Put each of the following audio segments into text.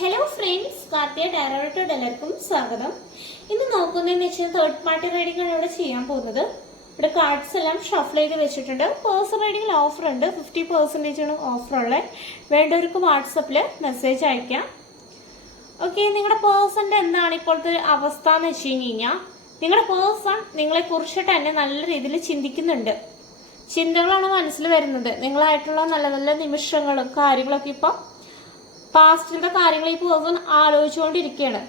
Hello friends, കാർത്തിയ director എല്ലാവർക്കും സ്വാഗതം. ഇന്ന് നോക്കുന്നതെന്ന് വെച്ചാൽ തേർഡ് പാർട്ടി റൈഡിംഗ് ആണ് ഇവിടെ ചെയ്യാൻ പോകുന്നത്. ഇവിടെ കാർഡ്സ് എല്ലാം ഷഫിൾ ചെയ്ത് വെച്ചിട്ടുണ്ട്. പേഴ്സൺ റൈഡിംഗിൽ ഓഫർ ഉണ്ട്, 50% ഓഫർ ഉള്ളത്. വേണ്ടവർക്ക് വാട്സപ്പിൽ മെസ്സേജ് അയക്കാം. ഓക്കെ, നിങ്ങളുടെ പേഴ്സന്റെ എന്താണ് ഇപ്പോഴത്തെ അവസ്ഥ എന്ന് വെച്ച് കഴിഞ്ഞാൽ, നിങ്ങളുടെ പേഴ്സൺ നിങ്ങളെ കുറിച്ചിട്ട് തന്നെ നല്ല രീതിയിൽ ചിന്തിക്കുന്നുണ്ട്. ചിന്തകളാണ് മനസ്സിൽ വരുന്നത്. നിങ്ങളായിട്ടുള്ള നല്ല നല്ല നിമിഷങ്ങളും കാര്യങ്ങളൊക്കെ ഇപ്പം പാസ്റ്റിലത്തെ കാര്യങ്ങൾ ഈ പേഴ്സൺ ആലോചിച്ചുകൊണ്ടിരിക്കുകയാണ്.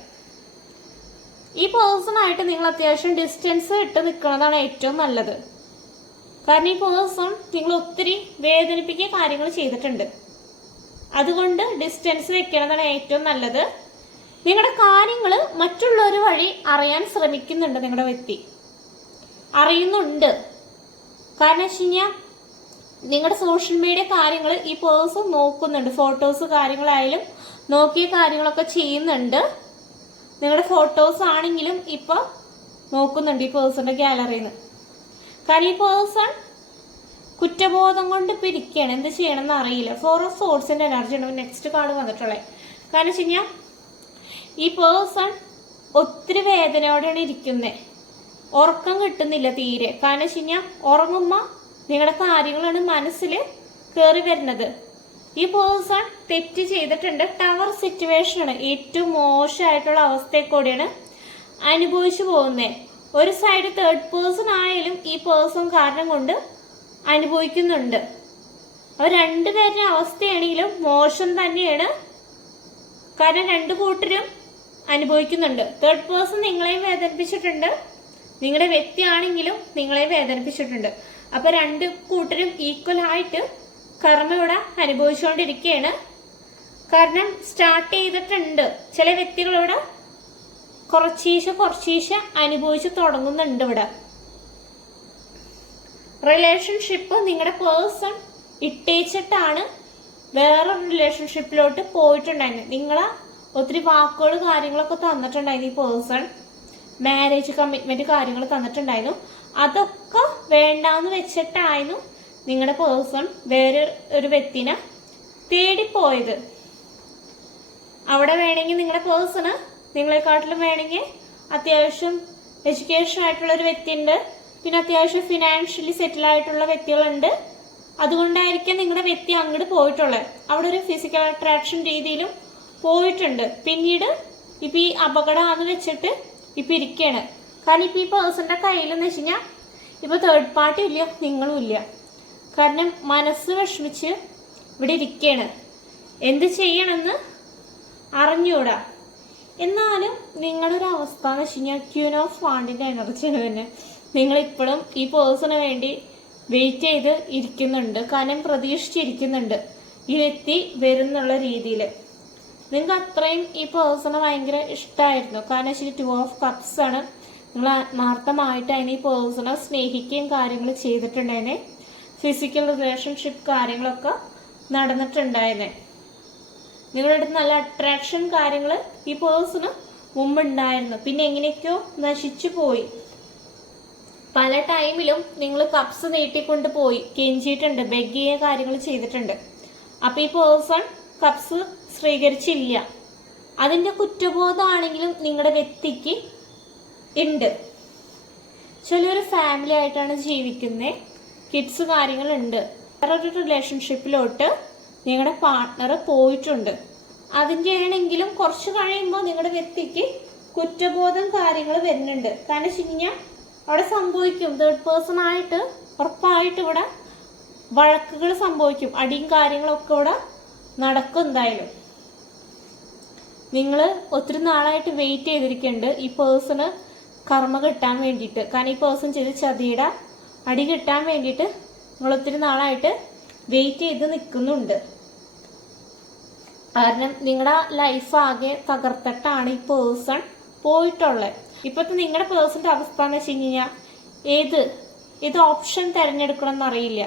ഈ പേഴ്സണായിട്ട് നിങ്ങൾ അത്യാവശ്യം ഡിസ്റ്റൻസ് ഇട്ട് നിൽക്കുന്നതാണ് ഏറ്റവും നല്ലത്. കാരണം ഈ പേഴ്സൺ നിങ്ങൾ ഒത്തിരി വേദനിപ്പിക്കുക കാര്യങ്ങൾ ചെയ്തിട്ടുണ്ട്. അതുകൊണ്ട് ഡിസ്റ്റൻസ് വെക്കുന്നതാണ് ഏറ്റവും നല്ലത്. നിങ്ങളുടെ കാര്യങ്ങൾ മറ്റുള്ളവർ വഴി അറിയാൻ ശ്രമിക്കുന്നുണ്ട്. നിങ്ങളുടെ വ്യക്തി അറിയുന്നുണ്ട്. കാരണം വെച്ച് കഴിഞ്ഞാൽ നിങ്ങളുടെ സോഷ്യൽ മീഡിയ കാര്യങ്ങൾ ഈ പേഴ്സൺ നോക്കുന്നുണ്ട്. ഫോട്ടോസ് കാര്യങ്ങളായാലും നോക്കിയ കാര്യങ്ങളൊക്കെ ചെയ്യുന്നുണ്ട്. നിങ്ങളുടെ ഫോട്ടോസ് ആണെങ്കിലും ഇപ്പൊ നോക്കുന്നുണ്ട് ഈ പേഴ്സന്റെ ഗാലറിയിൽ നിന്ന്. കാരണം ഈ പേഴ്സൺ കുറ്റബോധം കൊണ്ട് ഇപ്പൊ ഇരിക്കുകയാണ്. എന്ത് ചെയ്യണമെന്ന് അറിയില്ല. 4 ഓഫ് സോർട്സിന്റെ എനർജി ഉണ്ട് നെക്സ്റ്റ് കാർഡ് വന്നിട്ടുള്ളത്. കാരണം വെച്ച് കഴിഞ്ഞാൽ ഈ പേഴ്സൺ ഒത്തിരി വേദനയോടെയാണ് ഇരിക്കുന്നത്. ഉറക്കം കിട്ടുന്നില്ല തീരെ. കാരണം വെച്ച് കഴിഞ്ഞാൽ ഉറങ്ങുമ്പോൾ നിങ്ങളുടെ കാര്യങ്ങളാണ് മനസ്സിൽ കയറി വരുന്നത്. ഈ പേഴ്സൺ തെറ്റ് ചെയ്തിട്ടുണ്ട്. ടവർ സിറ്റുവേഷനാണ്. ഏറ്റവും മോശമായിട്ടുള്ള അവസ്ഥയെ കൂടിയാണ് അനുഭവിച്ചു പോകുന്നത്. ഒരു സൈഡ് തേർഡ് പേഴ്സൺ ആയാലും ഈ പേഴ്സൺ കാരണം കൊണ്ട് അനുഭവിക്കുന്നുണ്ട്. അവർ രണ്ടുപേരുടെ അവസ്ഥയാണെങ്കിലും മോശം തന്നെയാണ്. കാരണം രണ്ടു കൂട്ടരും അനുഭവിക്കുന്നുണ്ട്. തേർഡ് പേഴ്സൺ നിങ്ങളെയും വേദനിപ്പിച്ചിട്ടുണ്ട്. നിങ്ങളുടെ വ്യക്തിയാണെങ്കിലും നിങ്ങളെ വേദനിപ്പിച്ചിട്ടുണ്ട്. അപ്പൊ രണ്ട് കൂട്ടരും ഈക്വൽ ആയിട്ട് കർമ്മ ഇവിടെ അനുഭവിച്ചുകൊണ്ടിരിക്കുകയാണ്. കാരണം സ്റ്റാർട്ട് ചെയ്തിട്ടുണ്ട്. ചില വ്യക്തികളിവിടെ കുറച്ചീശ അനുഭവിച്ചു തുടങ്ങുന്നുണ്ട്. ഇവിടെ റിലേഷൻഷിപ്പ് നിങ്ങളുടെ പേഴ്സൺ ഇട്ടേച്ചിട്ടാണ് വേറൊരു റിലേഷൻഷിപ്പിലോട്ട് പോയിട്ടുണ്ടായിരുന്നു. നിങ്ങളെ ഒത്തിരി വാക്കുകൾ കാര്യങ്ങളൊക്കെ തന്നിട്ടുണ്ടായിരുന്നു. ഈ പേഴ്സൺ മാരേജ് കമ്മിറ്റ്മെന്റ് കാര്യങ്ങൾ തന്നിട്ടുണ്ടായിരുന്നു. അതൊക്കെ വേണ്ടാന്ന് വെച്ചിട്ടായിരുന്നു നിങ്ങളുടെ പേഴ്സൺ വേറെ ഒരു വ്യക്തിനെ തേടിപ്പോയത്. അവിടെ വേണമെങ്കിൽ നിങ്ങളുടെ പേഴ്സണ് നിങ്ങളെക്കാട്ടിലും വേണമെങ്കിൽ അത്യാവശ്യം എഡ്യൂക്കേഷൻ ആയിട്ടുള്ള ഒരു വ്യക്തിയുണ്ട്. പിന്നെ അത്യാവശ്യം ഫിനാൻഷ്യലി സെറ്റിൽ ആയിട്ടുള്ള വ്യക്തികളുണ്ട്. അതുകൊണ്ടായിരിക്കും നിങ്ങളുടെ വ്യക്തി അങ്ങോട്ട് പോയിട്ടുള്ളത്. അവിടെ ഒരു ഫിസിക്കൽ അട്രാക്ഷൻ രീതിയിലും പോയിട്ടുണ്ട്. പിന്നീട് ഇപ്പൊ ഈ അപകടമാണെന്ന് വെച്ചിട്ട് ഇപ്പൊ ഇരിക്കുകയാണ്. കാരണം ഇപ്പൊ ഈ പേഴ്സന്റെ കയ്യിലെന്ന് വെച്ച് കഴിഞ്ഞാൽ ഇപ്പൊ തേർഡ് പാർട്ടി ഇല്ല, നിങ്ങളും ഇല്ല. കാരണം മനസ്സ് വിഷമിച്ച് ഇവിടെ ഇരിക്കുകയാണ്. എന്ത് ചെയ്യണമെന്ന് അറിഞ്ഞൂടാ. എന്നാലും നിങ്ങളൊരു അവസ്ഥ എന്ന് വെച്ച് കഴിഞ്ഞാൽ ക്യൂൻ ഓഫ് വാണ്ടിന്റെ എനർജിയാണ് തന്നെ. നിങ്ങൾ ഇപ്പോഴും ഈ പേഴ്സണ് വേണ്ടി വെയിറ്റ് ചെയ്ത് ഇരിക്കുന്നുണ്ട്. കാരണം പ്രതീക്ഷിച്ചിരിക്കുന്നുണ്ട് ഈ വ്യക്തി വരുന്നുള്ള രീതിയിൽ. നിങ്ങൾക്ക് അത്രയും ഈ പേഴ്സണ് ഭയങ്കര ഇഷ്ടമായിരുന്നു. കാരണം വെച്ചാൽ 2 ഓഫ് കപ്സ് ആണ്. നിങ്ങൾ ആത്മാർത്ഥമായിട്ട് അതിന് ഈ പേഴ്സണെ സ്നേഹിക്കുകയും കാര്യങ്ങൾ ചെയ്തിട്ടുണ്ടായിരുന്നേ. ഫിസിക്കൽ റിലേഷൻഷിപ്പ് കാര്യങ്ങളൊക്കെ നടന്നിട്ടുണ്ടായിരുന്നേ. നിങ്ങളുടെ അടുത്ത് നല്ല അട്രാക്ഷൻ കാര്യങ്ങൾ ഈ പേഴ്സണ് മുമ്പുണ്ടായിരുന്നു. പിന്നെ എങ്ങനെയൊക്കെയോ നശിച്ചു പോയി. പല ടൈമിലും നിങ്ങൾ കപ്സ് നീട്ടിക്കൊണ്ട് പോയി കെഞ്ചിയിട്ടുണ്ട്, ബെഗ് ചെയ്യുക കാര്യങ്ങൾ ചെയ്തിട്ടുണ്ട്. അപ്പൊ ഈ പേഴ്സൺ കപ്സ് സ്വീകരിച്ചില്ല. അതിന്റെ കുറ്റബോധമാണെങ്കിലും നിങ്ങളുടെ വ്യക്തിക്ക് ഉണ്ട്. ചിലൊരു ഫാമിലി ആയിട്ടാണ് ജീവിക്കുന്നത്. കിഡ്സ് കാര്യങ്ങളുണ്ട്. വേറൊരു റിലേഷൻഷിപ്പിലോട്ട് നിങ്ങളുടെ പാർട്ട്ണർ പോയിട്ടുണ്ട്. അതിൻ്റെ ആണെങ്കിലും കുറച്ച് കഴിയുമ്പോൾ നിങ്ങളുടെ വ്യക്തിക്ക് കുറ്റബോധം കാര്യങ്ങൾ വരുന്നുണ്ട്. കാരണം വെച്ച് കഴിഞ്ഞാൽ അവിടെ സംഭവിക്കും. തേർഡ് പേഴ്സൺ ആയിട്ട് ഉറപ്പായിട്ട് ഇവിടെ വഴക്കുകൾ സംഭവിക്കും. അടിയും കാര്യങ്ങളൊക്കെ ഇവിടെ നടക്കും. എന്തായാലും നിങ്ങൾ ഒത്തിരി നാളായിട്ട് വെയിറ്റ് ചെയ്തിരിക്കുന്നുണ്ട് ഈ പേഴ്സണ് കർമ്മ കിട്ടാൻ വേണ്ടിയിട്ട്. കാരണം ഈ പേഴ്സൺ ചെയ്ത് ചതിയുടെ അടി കിട്ടാൻ വേണ്ടിയിട്ട് നിങ്ങൾ ഒത്തിരി നാളായിട്ട് വെയിറ്റ് ചെയ്ത് നിൽക്കുന്നുണ്ട്. കാരണം നിങ്ങളുടെ ലൈഫ് ആകെ തകർത്തിട്ടാണ് ഈ പേഴ്സൺ പോയിട്ടുള്ളത്. ഇപ്പോഴത്തെ നിങ്ങളുടെ പേഴ്സന്റെ അവസ്ഥ എന്ന് വെച്ച് കഴിഞ്ഞാൽ ഏത് ഓപ്ഷൻ തിരഞ്ഞെടുക്കണം എന്നറിയില്ല.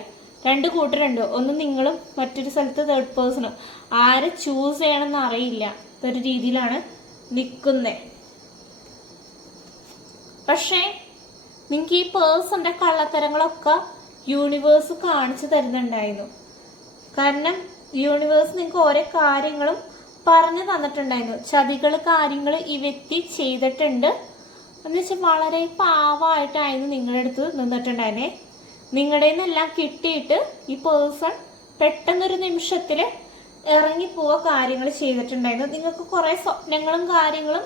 രണ്ട് കൂട്ടരുണ്ട്. ഒന്ന് നിങ്ങളും മറ്റൊരു സ്ഥലത്ത് തേർഡ് പേഴ്സണും. ആരെ ചൂസ് ചെയ്യണമെന്ന് അറിയില്ല. ഒരു രീതിയിലാണ് നിൽക്കുന്നത്. പക്ഷേ നിങ്ങൾക്ക് ഈ പേഴ്സന്റെ കള്ളത്തരങ്ങളൊക്കെ യൂണിവേഴ്സ് കാണിച്ചു തരുന്നുണ്ടായിരുന്നു. കാരണം യൂണിവേഴ്സ് നിങ്ങൾക്ക് ഓരോ കാര്യങ്ങളും പറഞ്ഞു തന്നിട്ടുണ്ടായിരുന്നു. ചതികൾ കാര്യങ്ങൾ ഈ വ്യക്തി ചെയ്തിട്ടുണ്ട് എന്ന് വെച്ചാൽ വളരെ പാവമായിട്ടായിരുന്നു നിങ്ങളുടെ അടുത്ത് നിന്നിട്ടുണ്ടായിരുന്നേ. നിങ്ങളുടെ നിന്നെല്ലാം കിട്ടിയിട്ട് ഈ പേഴ്സൺ പെട്ടെന്നൊരു നിമിഷത്തിൽ ഇറങ്ങിപ്പോവുക കാര്യങ്ങൾ ചെയ്തിട്ടുണ്ടായിരുന്നു. നിങ്ങൾക്ക് കുറേ സ്വപ്നങ്ങളും കാര്യങ്ങളും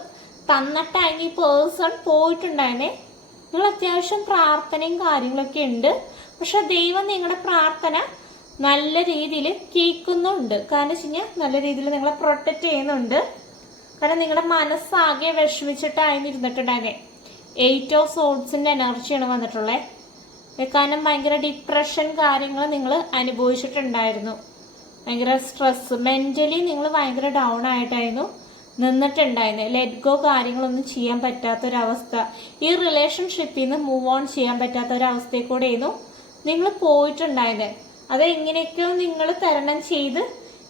തന്നിട്ടായിരുന്നു ഈ പേഴ്സൺ പോയിട്ടുണ്ടായിരുന്നേ. നിങ്ങൾ അത്യാവശ്യം പ്രാർത്ഥനയും കാര്യങ്ങളൊക്കെ ഉണ്ട്. പക്ഷെ ദൈവം നിങ്ങളുടെ പ്രാർത്ഥന നല്ല രീതിയിൽ കേൾക്കുന്നുണ്ട്. കാരണം വെച്ച് കഴിഞ്ഞാൽ നല്ല രീതിയിൽ നിങ്ങളെ പ്രൊട്ടക്റ്റ് ചെയ്യുന്നുണ്ട്. കാരണം നിങ്ങളുടെ മനസ്സാകെ വിഷമിച്ചിട്ടായിരുന്നു ഇരുന്നിട്ടുണ്ടായിരുന്നേ. 8 ഓഫ് സോഡ്സിന്റെ എനർജിയാണ് വന്നിട്ടുള്ളത്. കാരണം ഭയങ്കര ഡിപ്രഷൻ കാര്യങ്ങൾ നിങ്ങൾ അനുഭവിച്ചിട്ടുണ്ടായിരുന്നു. ഭയങ്കര സ്ട്രെസ്, മെന്റലി നിങ്ങൾ ഭയങ്കര ഡൗൺ ആയിട്ടായിരുന്നു നിന്നിട്ടുണ്ടായിരുന്നു. ലെറ്റ് ഗോ കാര്യങ്ങളൊന്നും ചെയ്യാൻ പറ്റാത്തൊരവസ്ഥ, ഈ റിലേഷൻഷിപ്പിൽ നിന്ന് മൂവ് ഓൺ ചെയ്യാൻ പറ്റാത്തൊരവസ്ഥയിൽ കൂടെയായിരുന്നു നിങ്ങൾ പോയിട്ടുണ്ടായിരുന്നത്. അത് എങ്ങനെയൊക്കെയോ നിങ്ങൾ തരണം ചെയ്ത്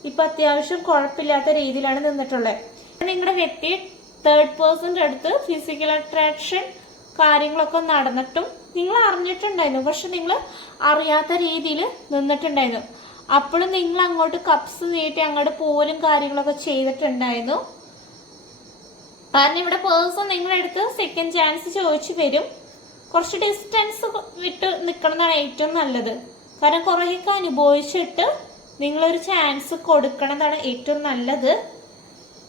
ഇപ്പൊ അത്യാവശ്യം കുഴപ്പമില്ലാത്ത രീതിയിലാണ് നിന്നിട്ടുള്ളത്. നിങ്ങളുടെ വ്യക്തി തേർഡ് പേഴ്സന്റെ അടുത്ത് ഫിസിക്കൽ അട്രാക്ഷൻ കാര്യങ്ങളൊക്കെ നടന്നിട്ടും നിങ്ങൾ അറിഞ്ഞിട്ടുണ്ടായിരുന്നു. പക്ഷെ നിങ്ങൾ അറിയാത്ത രീതിയിൽ നിന്നിട്ടുണ്ടായിരുന്നു. അപ്പോഴും നിങ്ങൾ അങ്ങോട്ട് കപ്സ് നീട്ടി അങ്ങോട്ട് പോലും കാര്യങ്ങളൊക്കെ ചെയ്തിട്ടുണ്ടായിരുന്നു. കാരണം ഇവിടെ പേഴ്സൺ നിങ്ങളുടെ അടുത്ത് സെക്കൻഡ് ചാൻസ് ചോദിച്ചു വരും. കുറച്ച് ഡിസ്റ്റൻസ് വിട്ട് നിൽക്കണമെന്നാണ് ഏറ്റവും നല്ലത്. കാരണം കുറേയൊക്കെ അനുഭവിച്ചിട്ട് നിങ്ങളൊരു ചാൻസ് കൊടുക്കണമെന്നാണ് ഏറ്റവും നല്ലത്.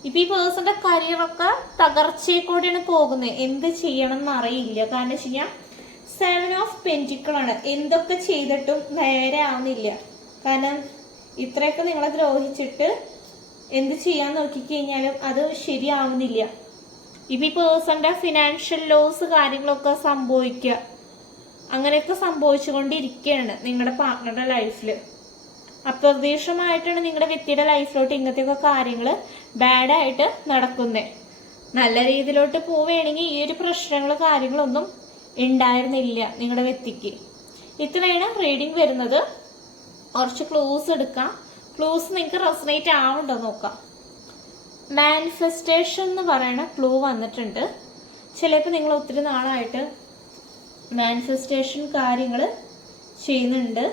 ഇപ്പൊ ഈ പേഴ്സന്റെ കരിയറൊക്കെ തകർച്ചയിൽ കൂടെയാണ് പോകുന്നത്. എന്ത് ചെയ്യണം എന്നറിയില്ല. കാരണം വെച്ച് കഴിഞ്ഞാൽ 7 ഓഫ് പെന്റിക്കിളാണ്. എന്തൊക്കെ ചെയ്തിട്ടും നേരെ ആവുന്നില്ല. കാരണം ഇത്രയൊക്കെ നിങ്ങളെ ദ്രോഹിച്ചിട്ട് എന്ത് ചെയ്യാൻ നോക്കിക്കഴിഞ്ഞാലും അത് ശരിയാവുന്നില്ല. ഇപ്പൊ ഈ പേഴ്സന്റെ ഫിനാൻഷ്യൽ ലോസ് കാര്യങ്ങളൊക്കെ സംഭവിക്കുക, അങ്ങനെയൊക്കെ സംഭവിച്ചുകൊണ്ടിരിക്കുകയാണ് നിങ്ങളുടെ പാർട്ട്ണറുടെ ലൈഫിൽ. അപ്രതീക്ഷിതമായിട്ടാണ് നിങ്ങളുടെ വ്യക്തിയുടെ ലൈഫിലോട്ട് ഇങ്ങനത്തെയൊക്കെ കാര്യങ്ങൾ ബാഡായിട്ട് നടക്കുന്നത്. നല്ല രീതിയിലോട്ട് പോവുകയാണെങ്കിൽ ഈ ഒരു പ്രശ്നങ്ങൾ കാര്യങ്ങളൊന്നും ഉണ്ടായിരുന്നില്ല നിങ്ങളുടെ വ്യക്തിക്ക്. ഇത്രയാണ് റീഡിങ് വരുന്നത്. കുറച്ച് ക്ലൂസ് എടുക്കാം. ക്ലൂസ് നിങ്ങൾക്ക് റെസനേറ്റ് ആവുന്നുണ്ടോ നോക്കാം. മാനിഫെസ്റ്റേഷൻ എന്ന് പറയുന്ന ക്ലൂ വന്നിട്ടുണ്ട്. ചിലപ്പോൾ നിങ്ങൾ ഒത്തിരി നാളായിട്ട് മാനിഫെസ്റ്റേഷൻ കാര്യങ്ങൾ ചെയ്യുന്നുണ്ട്.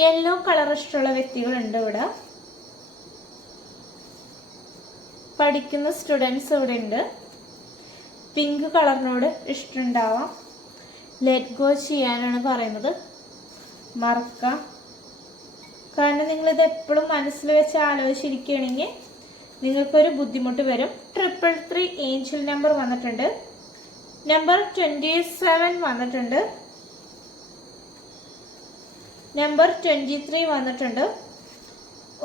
യെല്ലോ കളർ ഇഷ്ടമുള്ള വ്യക്തികളുണ്ട് ഇവിടെ. പഠിക്കുന്ന സ്റ്റുഡൻസ് ഇവിടെ ഉണ്ട്. പിങ്ക് കളറിനോട് ഇഷ്ടമുണ്ടാവാം. ലെറ്റ് ഗോ ചെയ്യാനാണ് പറയുന്നത്. മറക്കാം. കാരണം നിങ്ങളിത് എപ്പോഴും മനസ്സിൽ വെച്ച് ആലോചിച്ചിരിക്കുകയാണെങ്കിൽ നിങ്ങൾക്കൊരു ബുദ്ധിമുട്ട് വരും. 333 ഏഞ്ചൽ നമ്പർ വന്നിട്ടുണ്ട്. നമ്പർ 27 വന്നിട്ടുണ്ട്. നമ്പർ 23 വന്നിട്ടുണ്ട്.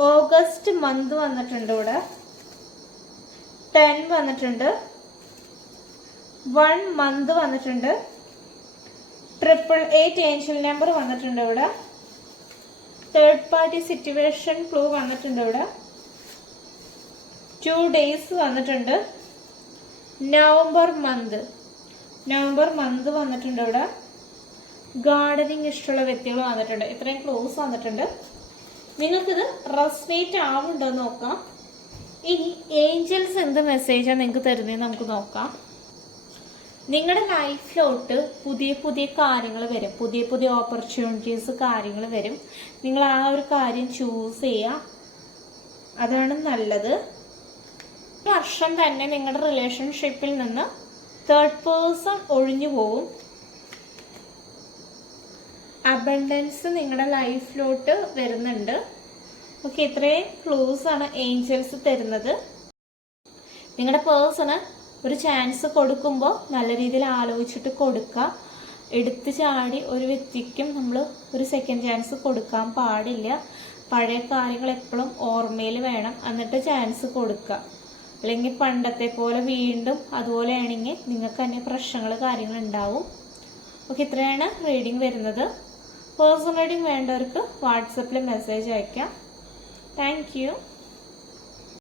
ഓഗസ്റ്റ് മന്ത് വന്നിട്ടുണ്ട് ഇവിടെ. 10 വന്നിട്ടുണ്ട്. 1 മന്ത് വന്നിട്ടുണ്ട്. 888 ഏഞ്ചൽ നമ്പർ വന്നിട്ടുണ്ട് ഇവിടെ. തേർഡ് പാർട്ടി സിറ്റുവേഷൻ ക്ലൂ വന്നിട്ടുണ്ട് ഇവിടെ. 2 ഡേയ്സ് വന്നിട്ടുണ്ട്. നവംബർ മന്ത് വന്നിട്ടുണ്ട് ഇവിടെ. ഗാർഡനിങ് ഇഷ്ടമുള്ള വ്യക്തികൾ വന്നിട്ടുണ്ട്. ഇത്രയും ക്ലോസ് വന്നിട്ടുണ്ട്. നിങ്ങൾക്കിത് റെസനേറ്റ് ആവുന്നുണ്ടോ നോക്കാം. ഇനി ഏഞ്ചൽസ് എന്ത് മെസ്സേജാണ് നിങ്ങൾക്ക് തരുന്നതെന്ന് നമുക്ക് നോക്കാം. നിങ്ങളുടെ ലൈഫിലോട്ട് പുതിയ പുതിയ കാര്യങ്ങൾ വരും. പുതിയ പുതിയ ഓപ്പർച്യൂണിറ്റീസ് കാര്യങ്ങൾ വരും. നിങ്ങൾ ആ ഒരു കാര്യം ചൂസ് ചെയ്യുക, അതാണ് നല്ലത്. ഈ വർഷം തന്നെ നിങ്ങളുടെ റിലേഷൻഷിപ്പിൽ നിന്ന് തേർഡ് പേഴ്സൺ ഒഴിഞ്ഞു പോവും. അബണ്ടൻസ് നിങ്ങളുടെ ലൈഫിലോട്ട് വരുന്നുണ്ട്. ഓക്കെ, ഇത്രയും ക്ലൂസ് ആണ് ഏഞ്ചൽസ് തരുന്നത്. നിങ്ങളുടെ പേഴ്സണ് ഒരു ചാൻസ് കൊടുക്കുമ്പോൾ നല്ല രീതിയിൽ ആലോചിച്ചിട്ട് കൊടുക്കുക. എടുത്തു ചാടി ഒരു വ്യക്തിക്കും നമ്മൾ ഒരു സെക്കൻഡ് ചാൻസ് കൊടുക്കാൻ പാടില്ല. പഴയ കാര്യങ്ങൾ എപ്പോഴും ഓർമ്മയിൽ വേണം, എന്നിട്ട് ചാൻസ് കൊടുക്കുക. അല്ലെങ്കിൽ പണ്ടത്തെ പോലെ വീണ്ടും അതുപോലെയാണെങ്കിൽ നിങ്ങൾക്ക് തന്നെ പ്രശ്നങ്ങൾ കാര്യങ്ങൾ ഉണ്ടാവും. ഓക്കെ, ഇത്രയാണ് റീഡിങ് വരുന്നത്. പേഴ്സണൽ റീഡിങ് വേണ്ടവർക്ക് വാട്സപ്പിൽ മെസ്സേജ് അയക്കാം. Thank you.